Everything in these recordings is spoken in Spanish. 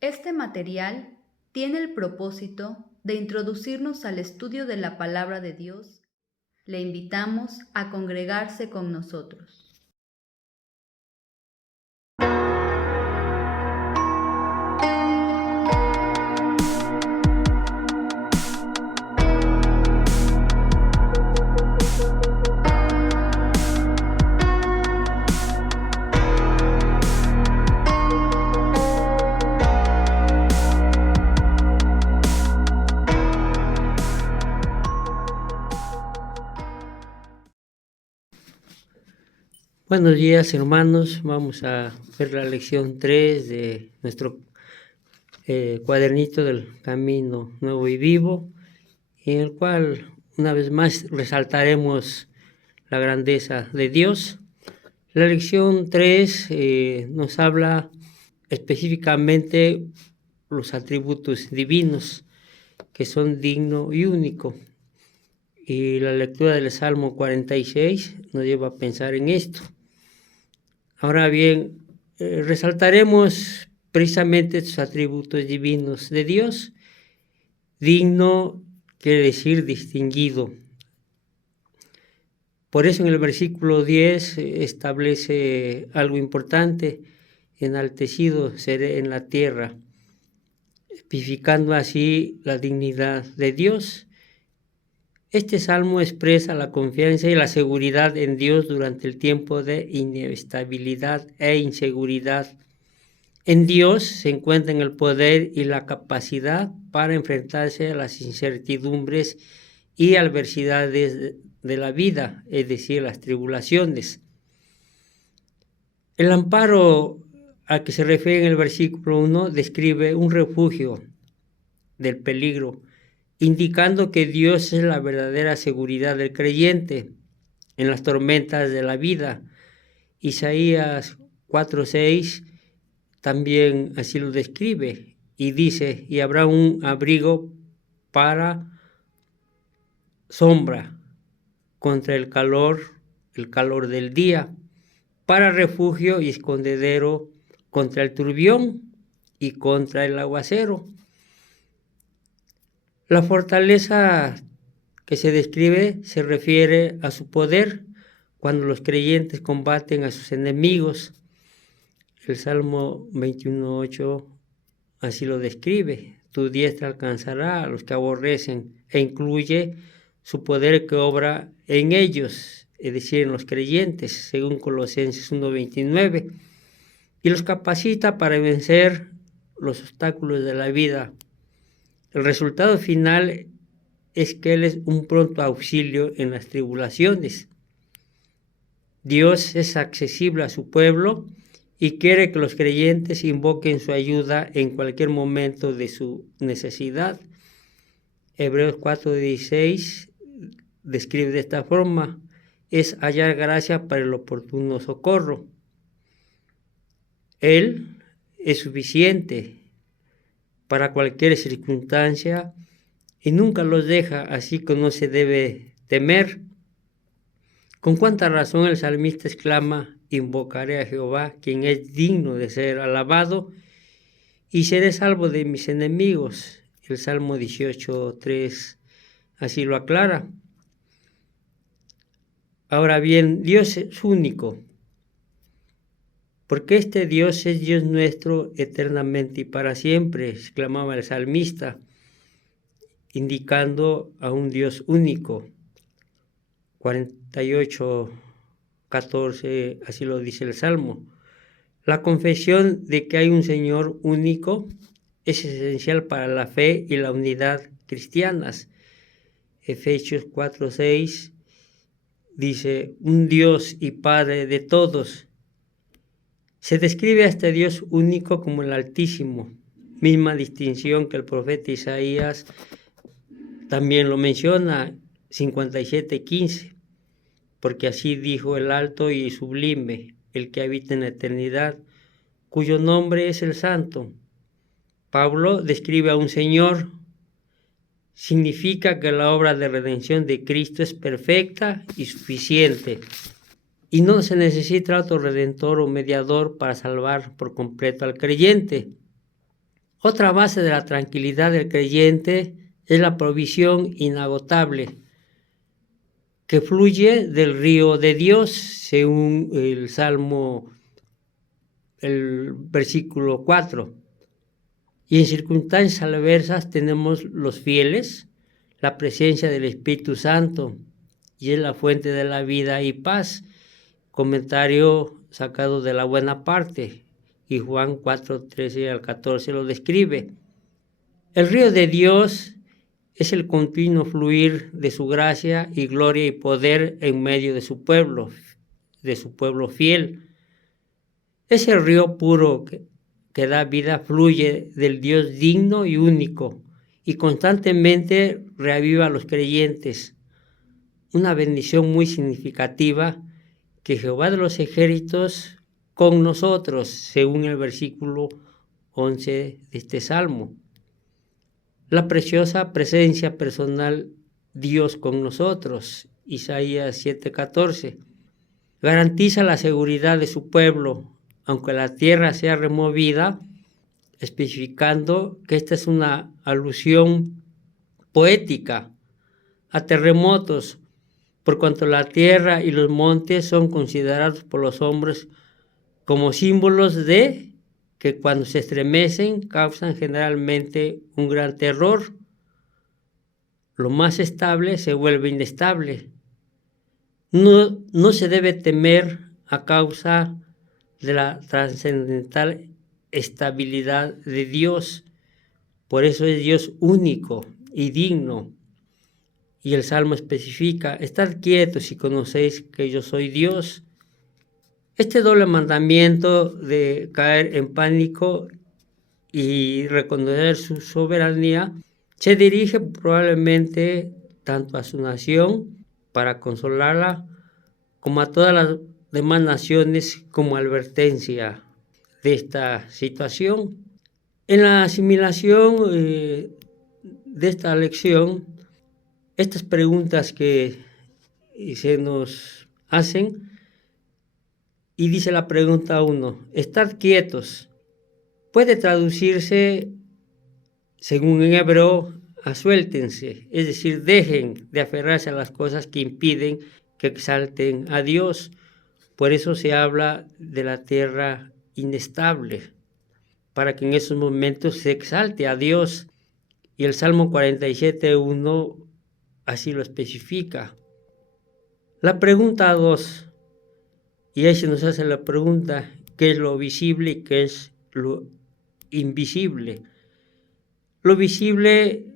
Este material tiene el propósito de introducirnos al estudio de la palabra de Dios. Le invitamos a congregarse con nosotros. Buenos días, hermanos. Vamos a ver la lección 3 de nuestro cuadernito del Camino Nuevo y Vivo, en el cual una vez más resaltaremos la grandeza de Dios. La lección 3 nos habla específicamente los atributos divinos, que son digno y único. Y la lectura del Salmo 46 nos lleva a pensar en esto. Ahora bien, resaltaremos precisamente estos atributos divinos de Dios. Digno quiere decir distinguido. Por eso en el versículo 10 establece algo importante: enaltecido seré en la tierra, especificando así la dignidad de Dios. Este salmo expresa la confianza y la seguridad en Dios durante el tiempo de inestabilidad e inseguridad. En Dios se encuentran el poder y la capacidad para enfrentarse a las incertidumbres y adversidades de la vida, es decir, las tribulaciones. El amparo al que se refiere en el versículo 1 describe un refugio del peligro, indicando que Dios es la verdadera seguridad del creyente en las tormentas de la vida. Isaías 4:6 también así lo describe y dice: y habrá un abrigo para sombra contra el calor del día, para refugio y escondedero contra el turbión y contra el aguacero. La fortaleza que se describe se refiere a su poder cuando los creyentes combaten a sus enemigos. El Salmo 21:8 así lo describe: tu diestra alcanzará a los que aborrecen, e incluye su poder que obra en ellos, es decir, en los creyentes, según Colosenses 1:29, y los capacita para vencer los obstáculos de la vida. El resultado final es que Él es un pronto auxilio en las tribulaciones. Dios es accesible a su pueblo y quiere que los creyentes invoquen su ayuda en cualquier momento de su necesidad. Hebreos 4:16 describe de esta forma: es hallar gracia para el oportuno socorro. Él es suficiente para cualquier circunstancia y nunca los deja, así que no se debe temer. Con cuánta razón el salmista exclama: invocaré a Jehová, quien es digno de ser alabado, y seré salvo de mis enemigos. El Salmo 18:3 así lo aclara. Ahora bien, Dios es único, porque este Dios es Dios nuestro eternamente y para siempre, exclamaba el salmista, indicando a un Dios único. 48:14 así lo dice el Salmo. La confesión de que hay un Señor único es esencial para la fe y la unidad cristianas. Efesios 4:6 dice: un Dios y Padre de todos. Se describe a este Dios único como el Altísimo, misma distinción que el profeta Isaías también lo menciona, 57:15, porque así dijo el alto y sublime, el que habita en la eternidad, cuyo nombre es el Santo. Pablo describe a un Señor. Significa que la obra de redención de Cristo es perfecta y suficiente, y no se necesita otro redentor o mediador para salvar por completo al creyente. Otra base de la tranquilidad del creyente es la provisión inagotable que fluye del río de Dios, según el Salmo, el versículo 4. Y en circunstancias adversas tenemos los fieles, la presencia del Espíritu Santo, y es la fuente de la vida y paz. Comentario sacado de la Buena Parte, y Juan 4:13 al 14 lo describe. El río de Dios es el continuo fluir de su gracia y gloria y poder en medio de su pueblo fiel. Ese río puro que da vida fluye del Dios digno y único y constantemente reaviva a los creyentes. Una bendición muy significativa que Jehová de los ejércitos con nosotros, según el versículo 11 de este salmo. La preciosa presencia personal Dios con nosotros, Isaías 7:14, garantiza la seguridad de su pueblo, aunque la tierra sea removida, especificando que esta es una alusión poética a terremotos, por cuanto la tierra y los montes son considerados por los hombres como símbolos de que cuando se estremecen causan generalmente un gran terror. Lo más estable se vuelve inestable. No se debe temer a causa de la trascendental estabilidad de Dios. Por eso es Dios único y digno. Y el Salmo especifica: estad quietos y conocéis que yo soy Dios. Este doble mandamiento de caer en pánico y reconocer su soberanía se dirige probablemente tanto a su nación para consolarla como a todas las demás naciones como advertencia de esta situación. En la asimilación de esta lección, estas preguntas que se nos hacen, y dice la pregunta 1, estad quietos, puede traducirse, según en hebreo, a suéltense, es decir, dejen de aferrarse a las cosas que impiden que exalten a Dios. Por eso se habla de la tierra inestable, para que en esos momentos se exalte a Dios. Y el Salmo 47:1 así lo especifica. La pregunta 2, y ahí se nos hace la pregunta, ¿qué es lo visible y qué es lo invisible? Lo visible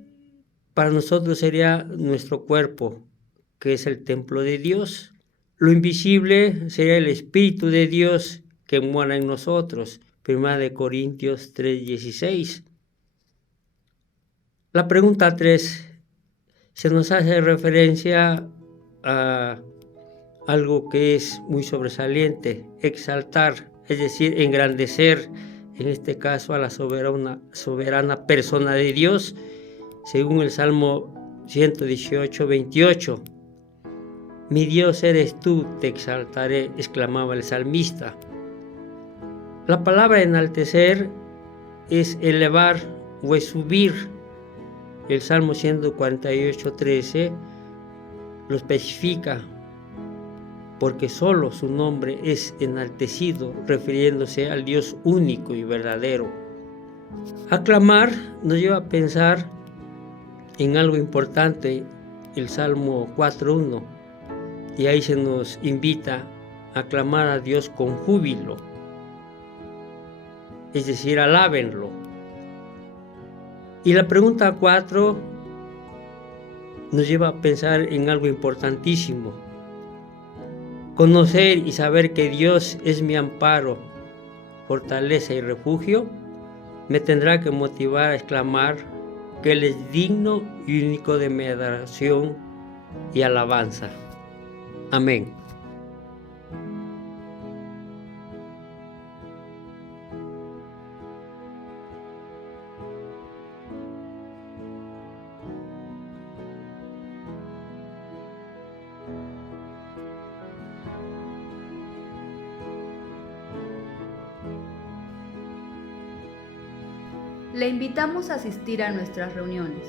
para nosotros sería nuestro cuerpo, que es el templo de Dios. Lo invisible sería el Espíritu de Dios que mora en nosotros. 1 Corintios 3:16. La pregunta 3 se nos hace referencia a algo que es muy sobresaliente, exaltar, es decir, engrandecer, en este caso a la soberana persona de Dios, según el Salmo 118:28. Mi Dios eres tú, te exaltaré, exclamaba el salmista. La palabra enaltecer es elevar o es subir. El Salmo 148:13 lo especifica, porque solo su nombre es enaltecido, refiriéndose al Dios único y verdadero. Aclamar nos lleva a pensar en algo importante, el Salmo 4:1, y ahí se nos invita a aclamar a Dios con júbilo, es decir, alábenlo. Y la pregunta 4 nos lleva a pensar en algo importantísimo. Conocer y saber que Dios es mi amparo, fortaleza y refugio, me tendrá que motivar a exclamar que Él es digno y único de mi adoración y alabanza. Amén. Le invitamos a asistir a nuestras reuniones.